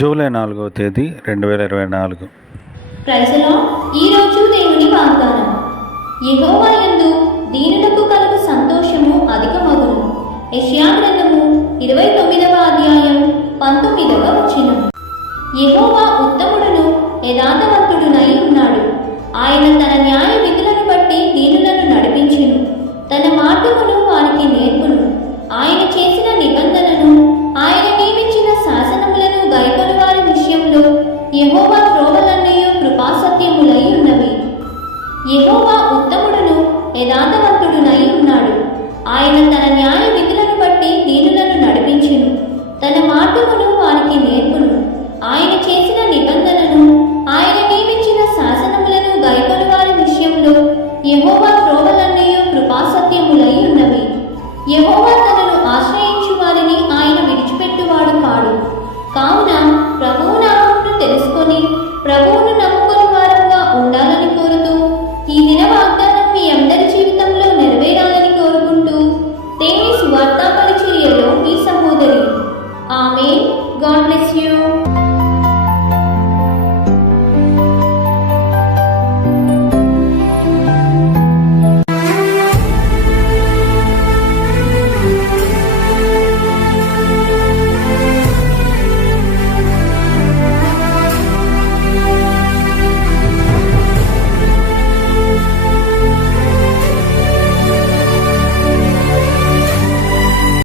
July నాలుగవ తేదీ రెండు వేల ఇరవై నాలుగు. ప్రైజలో ఈరోజు దేవుని వాగ్దానం. యహోవా యందు దీనులకు కలుగు సంతోషము అధికమగును. యెషయా గ్రంథము ఇరవై తొమ్మిదవ అధ్యాయం పంతొమ్మిదవ వచనం. యహోవా ఉత్తముడును యథార్థవంతుడునై ఉన్నాడు. ఆయన తన న్యాయ విధులను బట్టి దీనులను నడిపించును. తన మార్గమును వారికి నేర్పును. యహోవా త్రోవలన్నయు కృపాసత్యములై ఉన్నవి యహోవా ఉత్తముడును యథార్థవంతుడునై ఉన్నాడు. ఆయన తన న్యాయ విధులను బట్టి దీనులను నడిపించును. తన మార్గమును వారికి నేర్పును. ఆయన చేసిన నిబంధనను ఆయన నియమించిన శాసనములను గైకొని వారి విషయంలో యహోవా త్రోవలన్నయు కృపాసత్యములై ఉన్నవి యహోవా తనను ఆశ్రయించు వారిని ఆయన విడిచిపెట్టువాడు కాడు. కావున ప్రభువు